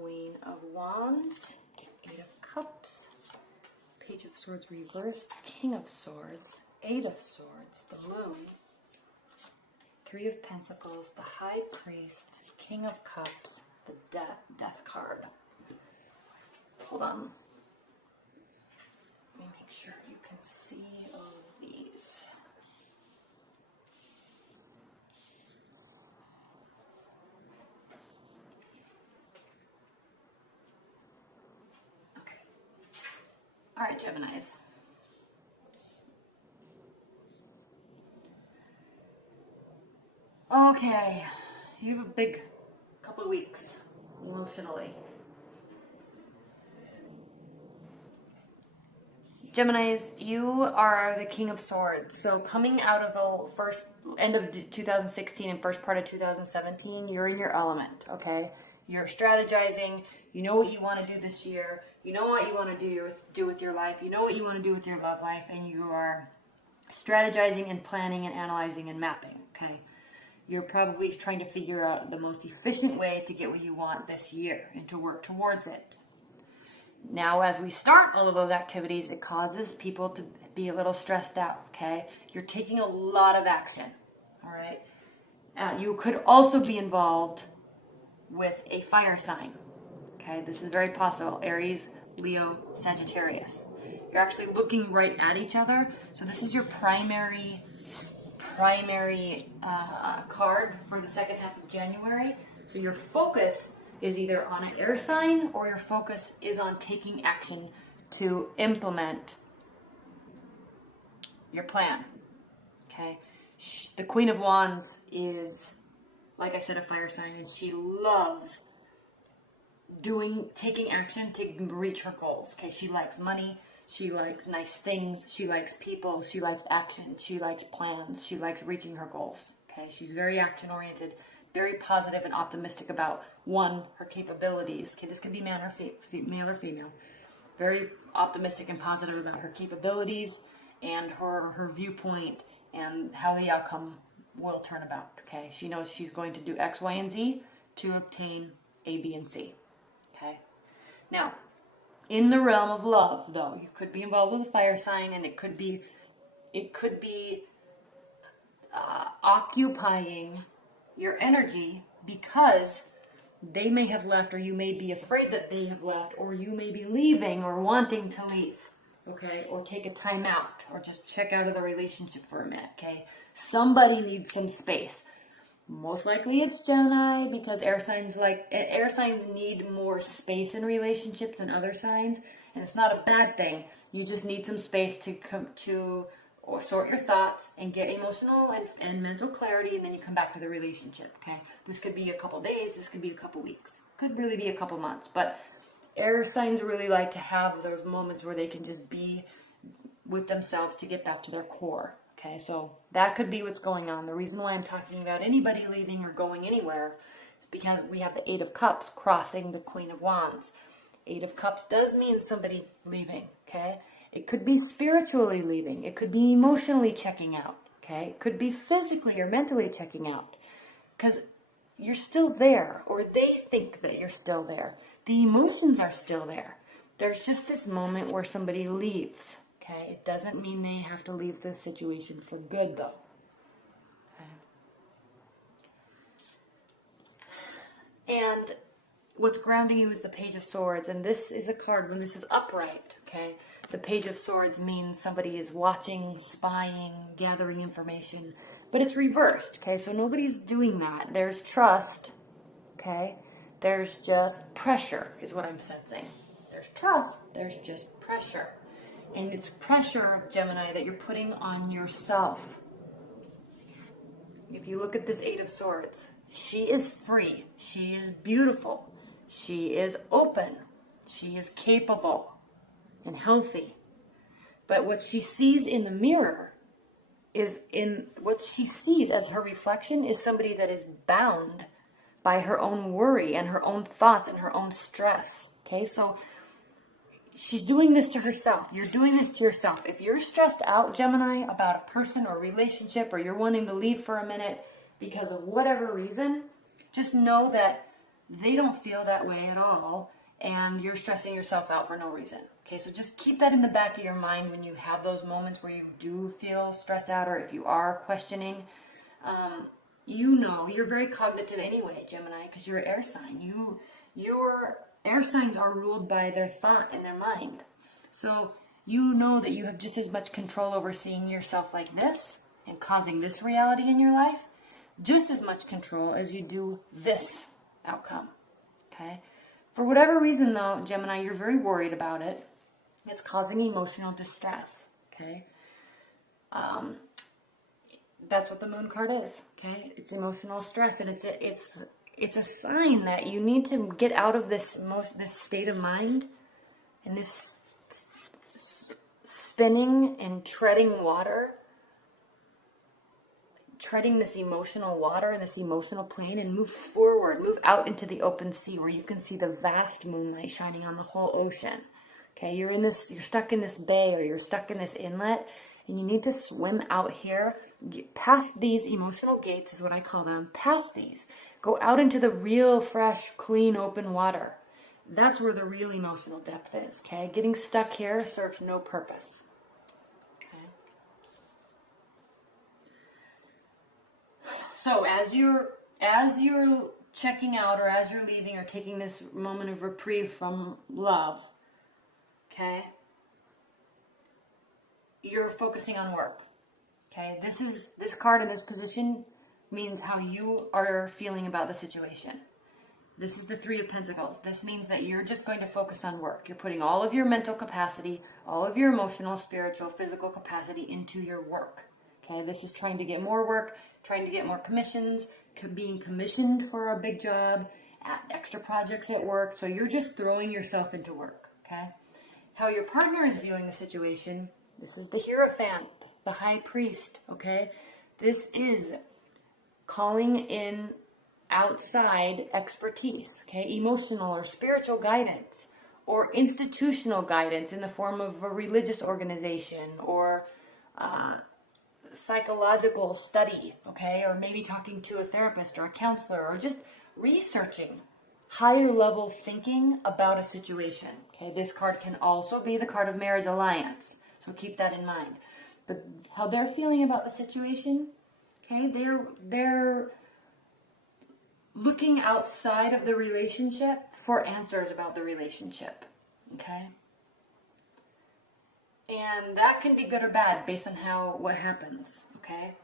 Queen of Wands, Eight of Cups, Page of Swords reversed, King of Swords, Eight of Swords, the Moon, Three of Pentacles, the High Priest, King of Cups, the Death card. Hold on. Let me make sure you can see all of these. Okay. All right, Geminis. Okay, you have a big couple of weeks emotionally. Geminis, you are the King of Swords. So coming out of the end of 2016 and first part of 2017, you're in your element, okay? You're strategizing. You know what you want to do this year. You know what you want to do with your life. You know what you want to do with your love life. And you are strategizing and planning and analyzing and mapping, okay? You're probably trying to figure out the most efficient way to get what you want this year and to work towards it. Now, as we start all of those activities, it causes people to be a little stressed out, okay? You're taking a lot of action, all right? You could also be involved with a fire sign, okay? This is very possible. Aries, Leo, Sagittarius. You're actually looking right at each other. So this is your primary card for the second half of January. So your focus is either on an air sign or your focus is on taking action to implement your plan. Okay. The Queen of Wands is, like I said, a fire sign, and she loves taking action to reach her goals. Okay. She likes money. She likes nice things. She likes people. She likes action. She likes plans. She likes reaching her goals. Okay. She's very action oriented, very positive and optimistic about, one, her capabilities. Okay. This could be male or female. Very optimistic and positive about her capabilities and her viewpoint and how the outcome will turn about. Okay. She knows she's going to do X, Y, and Z to obtain A, B, and C. Okay. Now, in the realm of love, though, you could be involved with a fire sign, and it could be occupying your energy because they may have left, or you may be afraid that they have left, or you may be leaving or wanting to leave, okay, or take a time out, or just check out of the relationship for a minute, okay? Somebody needs some space. Most likely it's Gemini, because air signs need more space in relationships than other signs, and it's not a bad thing. You just need some space to sort your thoughts and get emotional and mental clarity, and then you come back to the relationship. Okay, this could be a couple days, this could be a couple weeks, could really be a couple months, but air signs really like to have those moments where they can just be with themselves to get back to their core. Okay, so that could be what's going on. The reason why I'm talking about anybody leaving or going anywhere is because we have the Eight of Cups crossing the Queen of Wands. Eight of Cups does mean somebody leaving, okay? It could be spiritually leaving. It could be emotionally checking out, okay? It could be physically or mentally checking out, because you're still there, or they think that you're still there. The emotions are still there. There's just this moment where somebody leaves. Okay, it doesn't mean they have to leave the situation for good, though. Okay. And what's grounding you is the Page of Swords, and this is a card when this is upright, okay? The Page of Swords means somebody is watching, spying, gathering information, but it's reversed, okay? So nobody's doing that. There's trust, okay? There's just pressure is what I'm sensing. There's trust, there's just pressure. And it's pressure, Gemini, that you're putting on yourself. If you look at this Eight of Swords, she is free. She is beautiful. She is open. She is capable and healthy. But what she sees in the mirror what she sees as her reflection is somebody that is bound by her own worry and her own thoughts and her own stress. Okay, so she's doing this to herself. You're doing this to yourself. If you're stressed out, Gemini, about a person or relationship, or you're wanting to leave for a minute because of whatever reason, just know that they don't feel that way at all, and you're stressing yourself out for no reason. Okay, so just keep that in the back of your mind when you have those moments where you do feel stressed out, or if you are questioning. You know, you're very cognitive anyway, Gemini, because you're an air sign. Your air signs are ruled by their thought and their mind. So you know that you have just as much control over seeing yourself like this and causing this reality in your life, just as much control as you do this outcome. Okay? For whatever reason, though, Gemini, you're very worried about it. It's causing emotional distress. Okay? That's what the moon card is. Okay? It's emotional stress, and it's a sign that you need to get out of this state of mind and this spinning and treading water, treading this emotional water and this emotional plane, and move forward, move out into the open sea where you can see the vast moonlight shining on the whole ocean. Okay, you're stuck in this bay, or you're stuck in this inlet, and you need to swim out here, get past these emotional gates is what I call them, past these. Go out into the real, fresh, clean, open water. That's where the real emotional depth is, okay? Getting stuck here serves no purpose. Okay? So as you're checking out, or as you're leaving, or taking this moment of reprieve from love, okay? You're focusing on work. Okay? This card in this position means how you are feeling about the situation. This is the Three of Pentacles. This means that you're just going to focus on work. You're putting all of your mental capacity, all of your emotional, spiritual, physical capacity into your work. Okay, this is trying to get more work, trying to get more commissions, being commissioned for a big job, extra projects at work. So you're just throwing yourself into work. Okay, how your partner is viewing the situation, this is the Hierophant, the High Priest. Okay, this is calling in outside expertise, okay, emotional or spiritual guidance, or institutional guidance in the form of a religious organization, or psychological study, okay, or maybe talking to a therapist or a counselor, or just researching higher level thinking about a situation. Okay, this card can also be the card of marriage alliance, so keep that in mind. But how they're feeling about the situation, okay, they're looking outside of the relationship for answers about the relationship, okay? And that can be good or bad based on what happens, okay?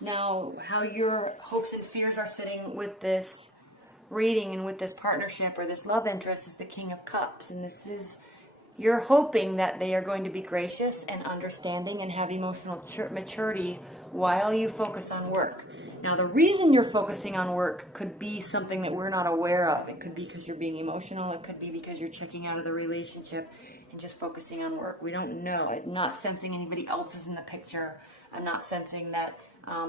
Now, how your hopes and fears are sitting with this reading and with this partnership or this love interest is the King of Cups. And this is, you're hoping that they are going to be gracious and understanding and have emotional maturity while you focus on work. Now, the reason you're focusing on work could be something that we're not aware of. It could be because you're being emotional. It could be because you're checking out of the relationship and just focusing on work. We don't know. I'm not sensing anybody else is in the picture. I'm not sensing that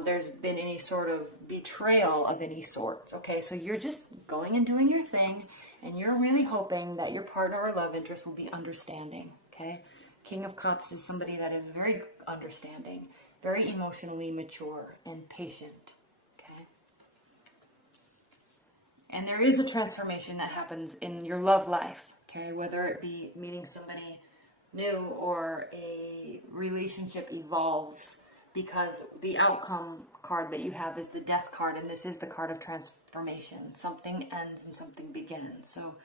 there's been any sort of betrayal of any sort. Okay, so you're just going and doing your thing, and you're really hoping that your partner or love interest will be understanding. Okay, King of Cups is somebody that is very understanding, very emotionally mature and patient. And there is a transformation that happens in your love life, okay? Whether it be meeting somebody new or a relationship evolves, because the outcome card that you have is the Death card, and this is the card of transformation. Something ends and something begins. So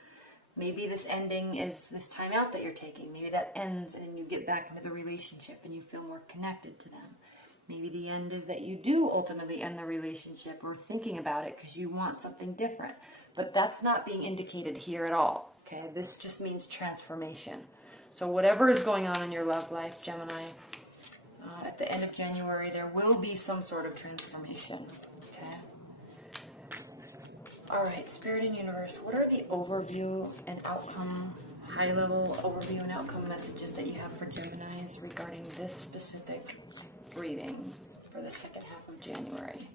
maybe this ending is this time out that you're taking. Maybe that ends and you get back into the relationship and you feel more connected to them. Maybe the end is that you do ultimately end the relationship or thinking about it because you want something different. But that's not being indicated here at all. Okay, this just means transformation. So whatever is going on in your love life, Gemini, at the end of January, there will be some sort of transformation. Okay. All right, Spirit and Universe, what are the overview and outcome, high-level overview and outcome messages that you have for Geminis regarding this specific reading for the second half of January?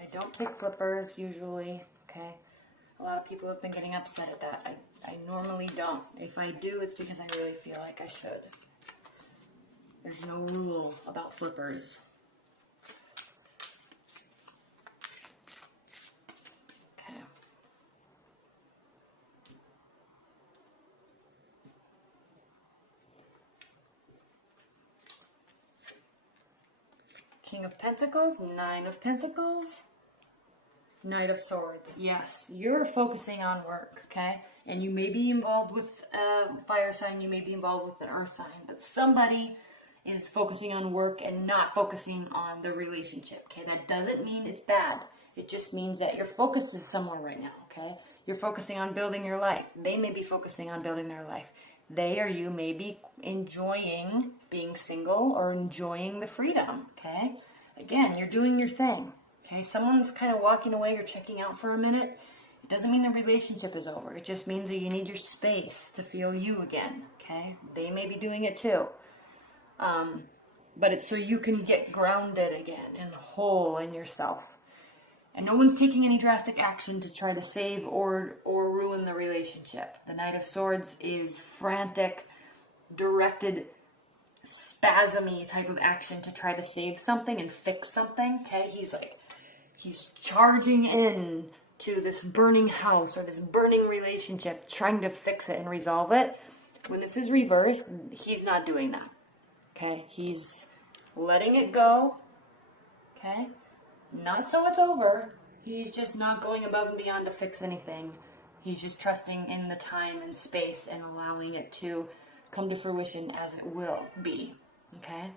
I don't take flippers usually, okay? A lot of people have been getting upset at that. I normally don't. If I do, it's because I really feel like I should. There's no rule about flippers. Okay. King of Pentacles, Nine of Pentacles, Knight of Swords. Yes, you're focusing on work, okay? And you may be involved with a fire sign, you may be involved with an earth sign, but somebody is focusing on work and not focusing on the relationship, okay? That doesn't mean it's bad. It just means that your focus is somewhere right now, okay? You're focusing on building your life. They may be focusing on building their life. They or you may be enjoying being single or enjoying the freedom, okay? Again, you're doing your thing, okay? Someone's kind of walking away, you're checking out for a minute. It doesn't mean the relationship is over. It just means that you need your space to feel you again, okay? They may be doing it too. But it's so you can get grounded again and whole in yourself. And no one's taking any drastic action to try to save or ruin the relationship. The Knight of Swords is frantic, directed, spasmy type of action to try to save something and fix something. Okay, he's charging in to this burning house or this burning relationship, trying to fix it and resolve it. When this is reversed, he's not doing that. Okay, he's letting it go. Okay. Not so it's over. He's just not going above and beyond to fix anything. He's just trusting in the time and space and allowing it to come to fruition as it will be. Okay?